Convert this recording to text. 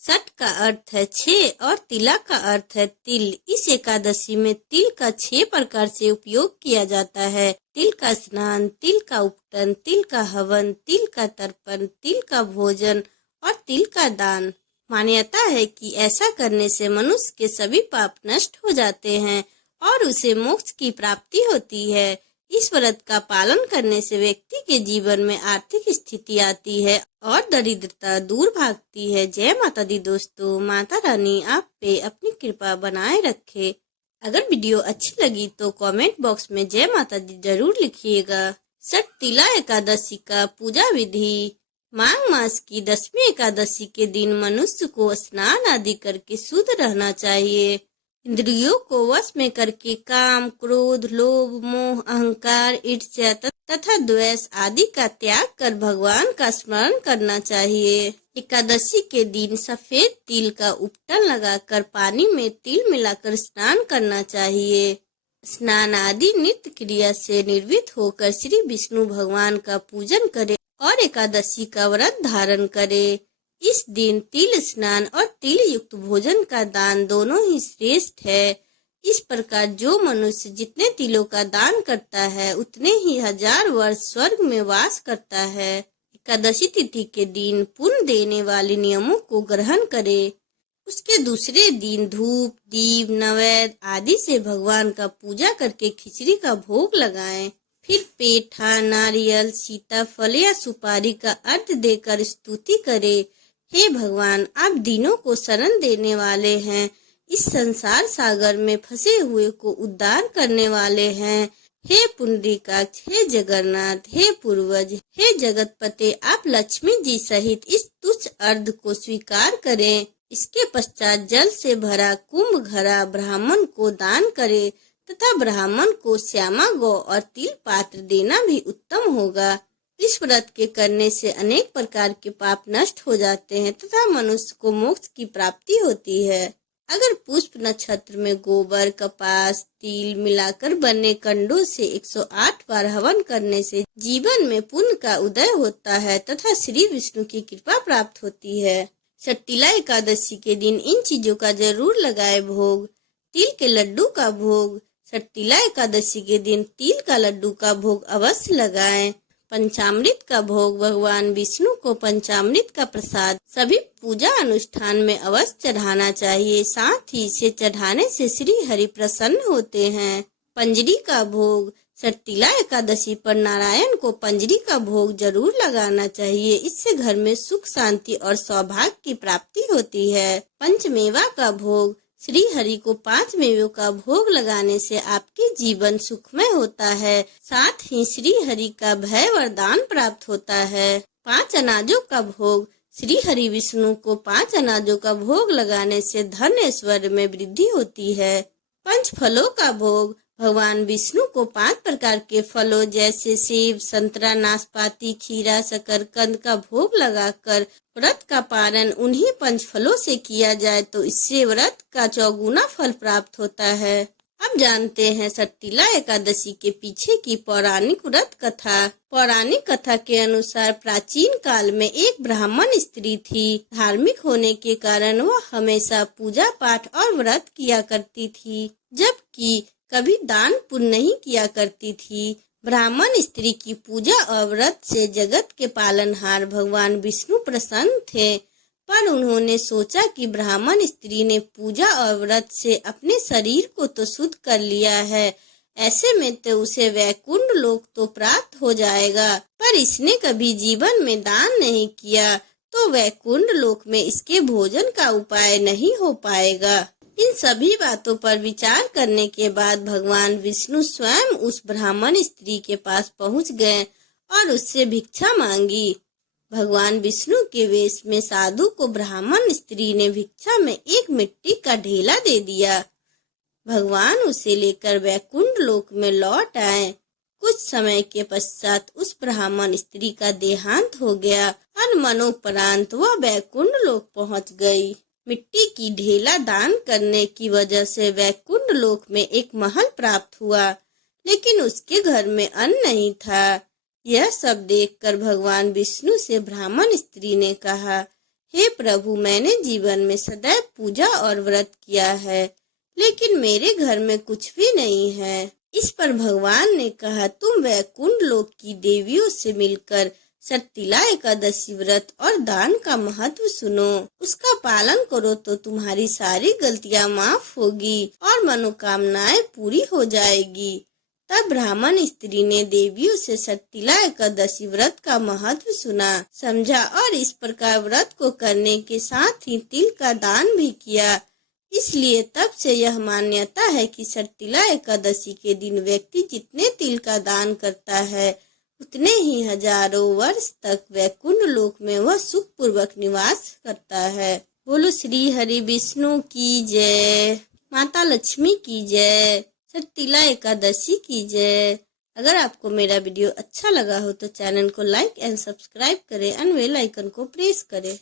सट का अर्थ है 6 और तिला का अर्थ है तिल। इस एकादशी में तिल का 6 प्रकार से उपयोग किया जाता है। तिल का स्नान, तिल का उपटन, तिल का हवन, तिल का तर्पण, तिल का भोजन और तिल का दान। मान्यता है कि ऐसा करने से मनुष्य के सभी पाप नष्ट हो जाते हैं और उसे मोक्ष की प्राप्ति होती है। इस व्रत का पालन करने से व्यक्ति के जीवन में आर्थिक स्थिति आती है और दरिद्रता दूर भागती है। जय माता दी दोस्तों, माता रानी आप पे अपनी कृपा बनाए रखे। अगर वीडियो अच्छी लगी तो कमेंट बॉक्स में जय माता दी जरूर लिखिएगा। सट तिला एकादशी का पूजा विधि। माघ मास की 10वीं एकादशी के दिन मनुष्य को स्नान आदि करके शुद्ध रहना चाहिए। इंद्रियों को वश में करके काम, क्रोध, लोभ, मोह, अहंकार, ईर्ष्या तथा द्वेष आदि का त्याग कर भगवान का स्मरण करना चाहिए। एकादशी के दिन सफेद तिल का उपटन लगाकर पानी में तिल मिलाकर स्नान करना चाहिए। स्नान आदि नित्य क्रिया से निर्वृत्त होकर श्री विष्णु भगवान का पूजन करे और एकादशी का व्रत धारण करे। इस दिन तिल स्नान और तिल युक्त भोजन का दान दोनों ही श्रेष्ठ है। इस प्रकार जो मनुष्य जितने तिलों का दान करता है उतने ही 1000 वर्ष स्वर्ग में वास करता है। एकादशी तिथि के दिन पुण्य देने वाले नियमों को ग्रहण करे। उसके दूसरे दिन धूप, दीप, नैवेद्य आदि से भगवान का पूजा करके खिचड़ी का भोग लगाएं। फिर पेठा, नारियल, सीताफल या सुपारी का अर्घ्य देकर स्तुति करे। हे भगवान, आप दीनों को शरण देने वाले हैं, इस संसार सागर में फंसे हुए को उद्धार करने वाले हैं। हे पुंडरीकाक्ष, हे जगन्नाथ, हे पूर्वज, हे जगतपते, आप लक्ष्मी जी सहित इस तुच्छ अर्घ्य को स्वीकार करें। इसके पश्चात जल से भरा कुंभ घड़ा ब्राह्मण को दान करे तथा ब्राह्मण को श्यामा गौ और तिल पात्र देना भी उत्तम होगा। इस व्रत के करने से अनेक प्रकार के पाप नष्ट हो जाते हैं तथा मनुष्य को मोक्ष की प्राप्ति होती है। अगर पुष्प नक्षत्र में गोबर, कपास, तिल मिलाकर बने कंडों से 108 बार हवन करने से जीवन में पुण्य का उदय होता है तथा श्री विष्णु की कृपा प्राप्त होती है। सट्टिला एकादशी के दिन इन चीजों का जरूर लगाए भोग। तिल के लड्डू का भोग। सट्टिला एकादशी के दिन तिल का लड्डू का भोग अवश्य लगाएं। पंचामृत का भोग। भगवान विष्णु को पंचामृत का प्रसाद सभी पूजा अनुष्ठान में अवश्य चढ़ाना चाहिए। साथ ही इसे चढ़ाने से श्री हरि प्रसन्न होते हैं। पंजरी का भोग। सट्टिला एकादशी पर नारायण को पंजरी का भोग जरूर लगाना चाहिए। इससे घर में सुख, शांति और सौभाग्य की प्राप्ति होती है। पंचमेवा का भोग। श्री हरि को 5 मेवों का भोग लगाने से आपके जीवन सुखमय होता है। साथ ही श्री हरि का भय वरदान प्राप्त होता है। 5 अनाजों का भोग। श्री हरि विष्णु को 5 अनाजों का भोग लगाने से धन ऐश्वर्य में वृद्धि होती है। 5 फलों का भोग। भगवान विष्णु को 5 प्रकार के फलों जैसे सेब, संतरा, नाशपाती, खीरा, शकरकंद का भोग लगाकर व्रत का पारण उन्हीं 5 फलों से किया जाए तो इससे व्रत का 4 गुना फल प्राप्त होता है। अब जानते हैं सट्टिला एकादशी के पीछे की पौराणिक व्रत कथा। पौराणिक कथा के अनुसार प्राचीन काल में एक ब्राह्मण स्त्री थी। धार्मिक होने के कारण वह हमेशा पूजा पाठ और व्रत किया करती थी, जबकि कभी दान पुण्य नहीं किया करती थी। ब्राह्मण स्त्री की पूजा और व्रत से जगत के पालनहार भगवान विष्णु प्रसन्न थे, पर उन्होंने सोचा कि ब्राह्मण स्त्री ने पूजा और व्रत से अपने शरीर को तो शुद्ध कर लिया है, ऐसे में तो उसे वैकुंठ लोक तो प्राप्त हो जाएगा, पर इसने कभी जीवन में दान नहीं किया तो वैकुंठ लोक में इसके भोजन का उपाय नहीं हो पाएगा। इन सभी बातों पर विचार करने के बाद भगवान विष्णु स्वयं उस ब्राह्मण स्त्री के पास पहुंच गए और उससे भिक्षा मांगी। भगवान विष्णु के वेश में साधु को ब्राह्मण स्त्री ने भिक्षा में एक मिट्टी का ढेला दे दिया। भगवान उसे लेकर वैकुंठ लोक में लौट आए। कुछ समय के पश्चात उस ब्राह्मण स्त्री का देहांत हो गया और मनोपरांत वह वैकुंठ लोक पहुंच गई। मिट्टी की ढेला दान करने की वजह से वैकुंठ लोक में एक महल प्राप्त हुआ, लेकिन उसके घर में अन्न नहीं था। यह सब देखकर भगवान विष्णु से ब्राह्मण स्त्री ने कहा, हे प्रभु, मैंने जीवन में सदैव पूजा और व्रत किया है, लेकिन मेरे घर में कुछ भी नहीं है। इस पर भगवान ने कहा, तुम वैकुंठ लोक की देवियों से मिलकर सट्टिला एकादशी व्रत और दान का महत्व सुनो। उसका पालन करो तो तुम्हारी सारी गलतियां माफ होगी और मनोकामनाएं पूरी हो जाएगी। तब ब्राह्मण स्त्री ने देवियों से सट्टिला एकादशी व्रत का महत्व सुना, समझा और इस प्रकार व्रत को करने के साथ ही तिल का दान भी किया। इसलिए तब से यह मान्यता है कि सट्टिला एकादशी के दिन व्यक्ति जितने तिल का दान करता है, उतने ही हजारों वर्ष तक वैकुंठ लोक में वह सुख पूर्वक निवास करता है। बोलो श्री हरि विष्णु की जय, माता लक्ष्मी की जय, सट्टिला एकादशी की जय। अगर आपको मेरा वीडियो अच्छा लगा हो तो चैनल को लाइक एंड सब्सक्राइब करें और बेल आइकन को प्रेस करें।